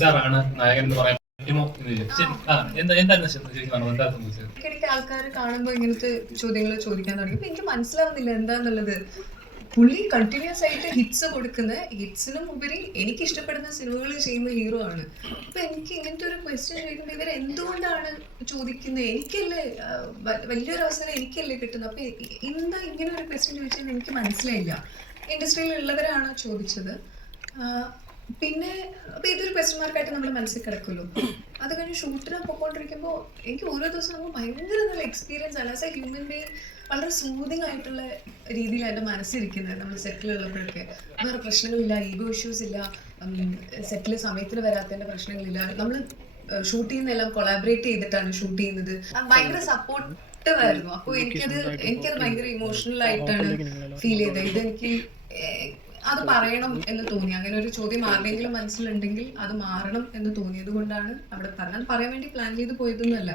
സാറാണ് നായകൻ എന്ന് പറയാൻ പറ്റുമോ ഇടയ്ക്കിടയ്ക്ക് ആൾക്കാർ കാണുമ്പോൾ ഇങ്ങനത്തെ ചോദ്യങ്ങൾ ചോദിക്കാൻ തുടങ്ങി. എനിക്ക് മനസ്സിലാവുന്നില്ല എന്താന്നുള്ളത്. പുള്ളി കണ്ടിന്യൂസ് ആയിട്ട് ഹിറ്റ്സ് കൊടുക്കുന്ന ഹിറ്റ്സിനും ഉപരി എനിക്ക് ഇഷ്ടപ്പെടുന്ന സിനിമകൾ ചെയ്യുന്ന ഹീറോ ആണ്. അപ്പൊ എനിക്ക് ഇങ്ങനത്തെ ഒരു ക്വസ്റ്റ്യൻ ചോദിക്കുമ്പോൾ ഇവർ എന്തുകൊണ്ടാണ് ചോദിക്കുന്നത്? എനിക്കല്ലേ വലിയൊരു അവസരം എനിക്കല്ലേ കിട്ടുന്നത്? അപ്പൊ എന്താ ഇങ്ങനെ ഒരു ക്വസ്റ്റ്യൻ ചോദിച്ചാൽ എനിക്ക് മനസ്സിലായില്ല. ഇൻഡസ്ട്രിയിൽ ഉള്ളവരാണ് ചോദിച്ചത്? പിന്നെ അപ്പൊ ഇതൊരു ക്വസ്റ്റ്യൻ മാർക്കായിട്ട് നമ്മുടെ മനസ്സിൽ കിടക്കുമല്ലോ. അത് കഴിഞ്ഞ് ഷൂട്ടിന് പൊക്കോണ്ടിരിക്കുമ്പോൾ എനിക്ക് ഓരോ ദിവസം നമുക്ക് ഭയങ്കര നല്ല എക്സ്പീരിയൻസ് ആണ്. ആസ് എ ഹ്യൂമൻ ബീങ് വളരെ സൂതിങ് ആയിട്ടുള്ള രീതിയിലാണ് എന്റെ മനസ്സിരിക്കുന്നത് നമ്മൾ സെറ്റിലുള്ളപ്പോഴൊക്കെ വേറെ പ്രശ്നങ്ങളില്ല ഈഗോ ഇഷ്യൂസ് ഇല്ല. സെറ്റിൽ സമയത്തിന് വരാത്തതിന്റെ പ്രശ്നങ്ങളില്ല. നമ്മൾ ഷൂട്ട് ചെയ്യുന്നതെല്ലാം കൊളാബറേറ്റ് ചെയ്തിട്ടാണ് ഷൂട്ട് ചെയ്യുന്നത്. ഭയങ്കര സപ്പോർട്ട് ആയിരുന്നു. അപ്പോൾ എനിക്കത് എനിക്കത് ഭയങ്കര ഇമോഷണൽ ആയിട്ടാണ് ഫീൽ ചെയ്തത്. ഇതെനിക്ക് അത് പറയണം എന്ന് തോന്നി. അങ്ങനെ ഒരു ചോദ്യം ആരുടെയെങ്കിലും മനസ്സിലുണ്ടെങ്കിൽ അത് മാറണം എന്ന് തോന്നിയത് കൊണ്ടാണ് അവിടെ പറഞ്ഞത്. അത് പറയാൻ വേണ്ടി പ്ലാൻ ചെയ്ത് പോയതൊന്നുമല്ല.